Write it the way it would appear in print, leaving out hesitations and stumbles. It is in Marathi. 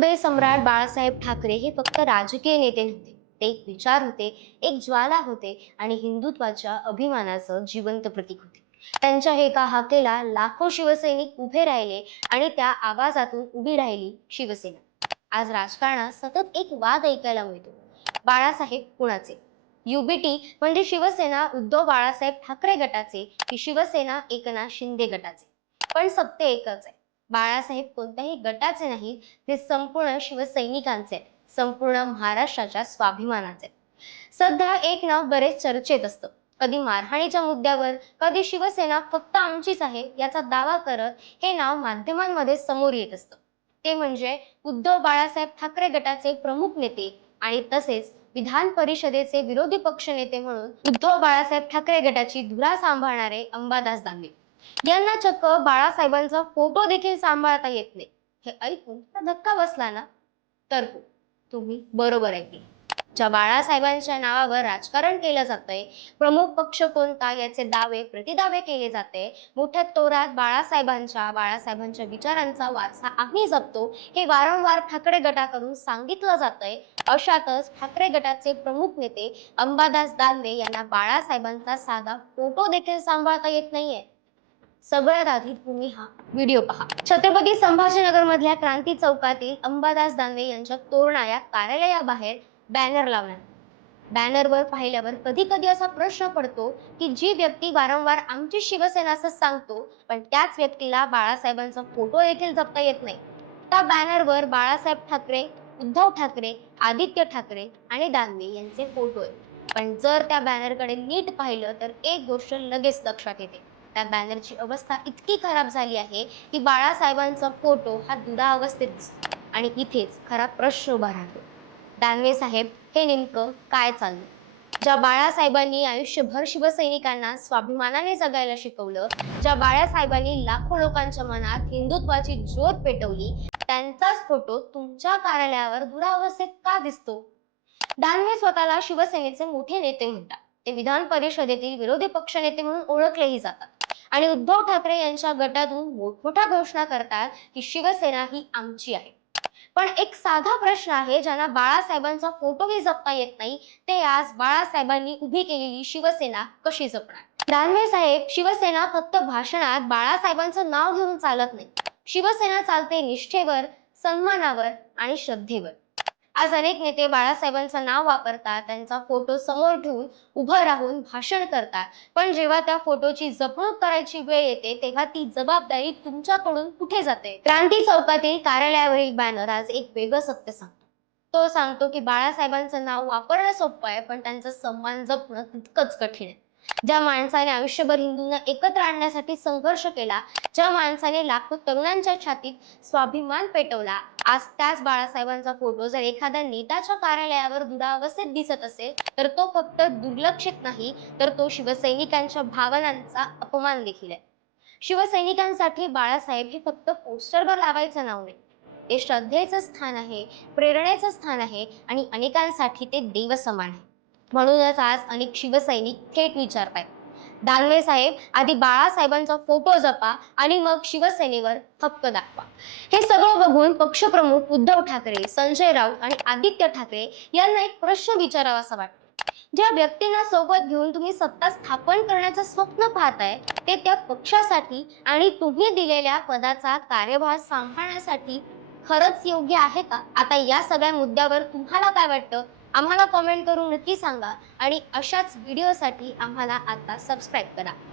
हृदय सम्राट बाळासाहेब ठाकरे हे फक्त राजकीय नेते नव्हते, ते एक विचार होते, एक ज्वाला होते आणि हिंदुत्वाच्या अभिमानाचं जिवंत प्रतीक होते. त्यांच्या एका हाकेला लाखो शिवसैनिक उभे राहिले आणि त्या आवाजातून उभी राहिली शिवसेना. आज राजकारणात सतत एक वाद ऐकायला मिळतो. बाळासाहेब कुणाचे? युबीटी म्हणजे शिवसेना उद्धव बाळासाहेब ठाकरे गटाचे की शिवसेना एकनाथ शिंदे गटाचे? पण सत्य एकच आहे, बाळासाहेब कोणत्याही गटाचे नाहीत, ते संपूर्ण शिवसैनिकांचे आहेत, संपूर्ण महाराष्ट्राच्या स्वाभिमानाचे आहेत. सध्या एक नाव बरेच चर्चेत असतं, कधी मारहाणीच्या मुद्द्यावर, कधी शिवसेना फक्त आमचीच आहे याचा दावा करत हे नाव माध्यमांमध्ये समोर येत असतं. ते म्हणजे उद्धव बाळासाहेब ठाकरे गटाचे प्रमुख नेते आणि तसेच विधान परिषदेचे विरोधी पक्षनेते म्हणून उद्धव बाळासाहेब ठाकरे गटाची धुरा सांभाळणारे अंबादास दानवे. यांना चक्क बाळासाहेबांचा फोटो देखील सांभाळता येत नाही. हे ऐकून धक्का बसला ना? तर हो, तुम्ही बरोबर ऐकले. ज्या बाळासाहेबांच्या नावावर राजकारण केलं जातंय, प्रमुख पक्ष कोणता याचे दावे प्रतिदावे केले जाते, मोठ्या तोरात बाळासाहेबांच्या विचारांचा वारसा आम्ही जपतो, हे वारंवार ठाकरे गटाकडून सांगितलं जातंय. अशातच ठाकरे गटाचे प्रमुख नेते अंबादास दानवे यांना बाळासाहेबांचा साधा फोटो देखील सांभाळता येत नाहीये. सगळ्यात आधी तुम्ही हा व्हिडिओ पहा. छत्रपती संभाजीनगर मधल्या क्रांती चौकातील अंबादास दानवे यांच्या तोरणा कार्यालयाबाहेर बॅनर लावण्यात. बॅनरवर पाहिल्यावर कधी कधी असा प्रश्न पडतो की जी व्यक्ती वारंवार आमची शिवसेना असं सांगतो, पण त्याच व्यक्तीला बाळासाहेबांचा फोटो देखील जपता येत नाही. त्या बॅनरवर बाळासाहेब ठाकरे, उद्धव ठाकरे, आदित्य ठाकरे आणि दानवे यांचे फोटो आहेत. पण जर त्या बॅनरकडे नीट पाहिलं तर एक गोष्ट लगेच लक्षात येते. त्या बॅनरची अवस्था इतकी खराब झाली आहे की बाळासाहेबांचा फोटो हा दुरावस्थेत दिसतो. आणि इथेच खरा प्रश्न उभा राहतो, दानवे साहेब, हे नेमकं काय चाललं? ज्या बाळासाहेबांनी आयुष्यभर शिवसैनिकांना स्वाभिमानाने जगायला शिकवलं, ज्या बाळासाहेबांनी लाखो लोकांच्या मनात हिंदुत्वाची ज्योत पेटवली, त्यांचाच फोटो तुमच्या कार्यालयावर दुरावस्थेत का दिसतो? दानवे स्वतःला शिवसेनेचे मोठे नेते म्हणतात. ते विधान परिषदेतील विरोधी पक्षनेते म्हणून ओळखलेही जातात आणि उद्धव ठाकरे यांच्या गटातून मोठमोठ्या घोषणा करतात की शिवसेना ही आमची आहे. पण एक साधा प्रश्न आहे, ज्यांना बाळासाहेबांचा फोटोही जपता येत नाही, ते आज बाळासाहेबांनी उभी केलेली शिवसेना कशी जपणार? दानवे साहेब, शिवसेना फक्त भाषणात बाळासाहेबांचं नाव घेऊन चालत नाही. शिवसेना चालते निष्ठेवर, सन्मानावर आणि श्रद्धेवर. आज अनेक नेते बाळासाहेबांचं नाव वापरतात, त्यांचा फोटो समोर ठेवून उभं राहून भाषण करतात, पण जेव्हा त्या फोटोची जपणूक करायची वेळ येते तेव्हा ती जबाबदारी तुमच्याकडून कुठे जाते? क्रांती चौकातील कार्यालयावरील बॅनर आज एक वेगळं सत्य सांगतो. तो सांगतो की बाळासाहेबांचं नाव वापरणं सोपं आहे, पण त्यांचा सन्मान जपणं तितकंच कठीण आहे. ज्या माणसाने आयुष्यभर हिंदूंना एकत्र आणण्यासाठी संघर्ष केला, ज्या माणसाने लाखो तरुणांच्या छातीत स्वाभिमान पेटवला, आज त्याच बाळासाहेबांचा फोटो जर एखाद्या नेत्याच्या कार्यालयावर दुरावस्थेत दिसत असेल, तर तो फक्त दुर्लक्षित नाही, तर तो शिवसैनिकांच्या भावनांचा अपमान देखील आहे. शिवसैनिकांसाठी बाळासाहेब हे फक्त पोस्टरवर लावायचं नाव नाही, ते श्रद्धेचं स्थान आहे, प्रेरणेचं स्थान आहे आणि अनेकांसाठी ते देव समान आहे. म्हणूनच आज अनेक शिवसैनिक थेट विचारतायत, दानवे साहेब, आधी बाळासाहेबांचा फोटो जपा आणि मग शिवसेनेवर हक्क दाखवा. हे सगळं बघून पक्षप्रमुख उद्धव ठाकरे, संजय राऊत आणि आदित्य ठाकरे यांना एक प्रश्न विचारावासा वाटतो. ज्या व्यक्तींना सोबत घेऊन तुम्ही सत्ता स्थापन करण्याचं स्वप्न पाहताय, ते त्या पक्षासाठी आणि तुम्ही दिलेल्या पदाचा कार्यभार सांभाळण्यासाठी खरंच योग्य आहे का? आता या सगळ्या मुद्द्यावर तुम्हाला काय वाटतं? आम्हाला कमेंट करून नक्की सांगा आणि अशाच व्हिडिओसाठी आम्हाला आता सबस्क्राईब करा.